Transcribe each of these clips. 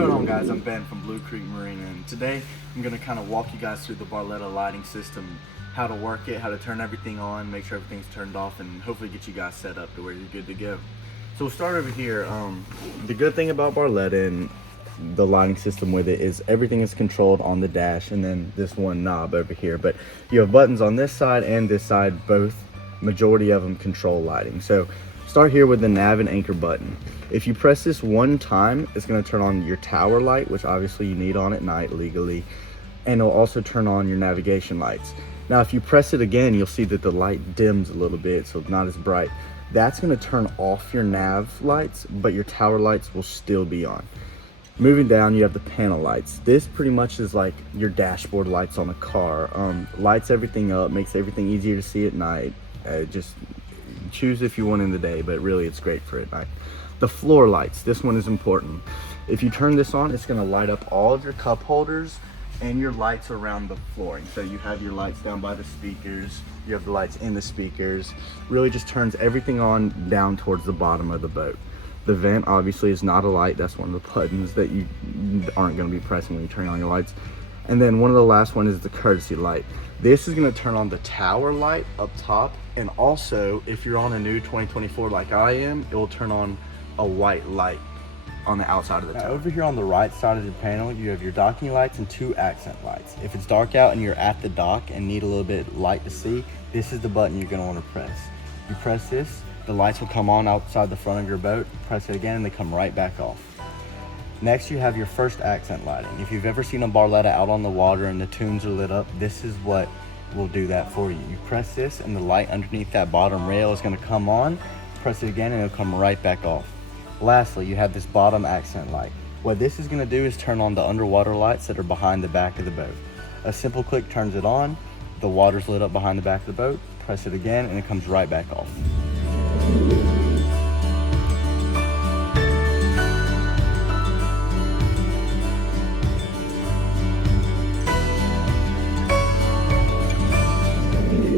going on, guys? I'm Ben from Blue Creek Marine, and today I'm going to kind of walk you guys through the Barletta lighting system, how to work it, how to turn everything on, make sure everything's turned off, and hopefully get you guys set up to where you're good to go. So we'll start over here. The good thing about Barletta and the lighting system with it is everything is controlled on the dash and then this one knob over here, but you have buttons on this side and this side, both majority of them control lighting. So start here with the nav and anchor button. If you press this one time, it's going to turn on your tower light, which obviously you need on at night legally, and it'll also turn on your navigation lights. Now if you press it again, you'll see that the light dims a little bit, so it's not as bright. That's going to turn off your nav lights, but your tower lights will still be on. Moving down, you have the panel lights. This pretty much is like your dashboard lights on a car. Lights everything up, makes everything easier to see at night. Just choose if you want in the day, but really it's great for at night. The floor lights, this one is important. If you turn this on, it's gonna light up all of your cup holders and your lights around the flooring. So you have your lights down by the speakers, you have the lights in the speakers. Really just turns everything on down towards the bottom of the boat. The vent obviously is not a light. That's one of the buttons that you aren't gonna be pressing when you turn on your lights. And then one of the last one is the courtesy light. This is gonna turn on the tower light up top. And also, if you're on a new 2024 like I am, it will turn on a white light on the outside of the tower. Now, over here on the right side of the panel, you have your docking lights and 2 accent lights. If it's dark out and you're at the dock and need a little bit light to see, this is the button you're gonna wanna press. You press this, the lights will come on outside the front of your boat. Press it again and they come right back off. Next, you have your first accent lighting. If you've ever seen a Barletta out on the water and the toons are lit up, this is what will do that for you. You press this and the light underneath that bottom rail is gonna come on. Press it again and it'll come right back off. Lastly, you have this bottom accent light. What this is gonna do is turn on the underwater lights that are behind the back of the boat. A simple click turns it on, the water's lit up behind the back of the boat, press it again and it comes right back off.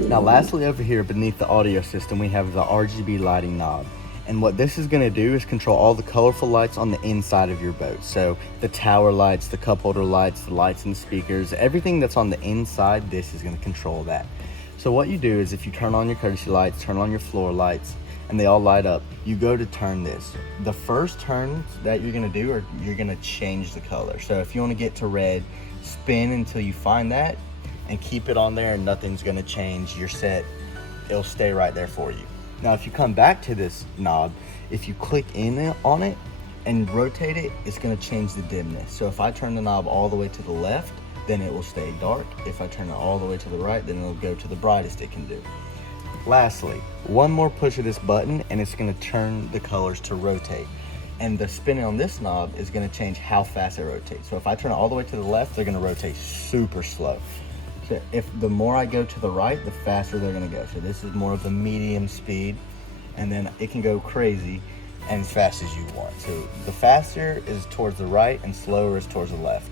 Now lastly over here beneath the audio system we have the RGB lighting knob. And what this is going to do is control all the colorful lights on the inside of your boat. So the tower lights, the cup holder lights, the lights and the speakers, everything that's on the inside, this is going to control that. So what you do is if you turn on your courtesy lights, turn on your floor lights, and they all light up, you go to turn this. The first turns that you're going to do are you're going to change the color. So if you want to get to red, spin until you find that and keep it on there and nothing's going to change. You're set. It'll stay right there for you. Now, if you come back to this knob, if you click in on it and rotate it, it's gonna change the dimness. So if I turn the knob all the way to the left, then it will stay dark. If I turn it all the way to the right, then it'll go to the brightest it can do. Lastly, one more push of this button and it's gonna turn the colors to rotate. And the spinning on this knob is gonna change how fast it rotates. So if I turn it all the way to the left, they're gonna rotate super slow. So if the more I go to the right, the faster they're gonna go. So this is more of a medium speed, and then it can go crazy and as fast as you want. So the faster is towards the right and slower is towards the left.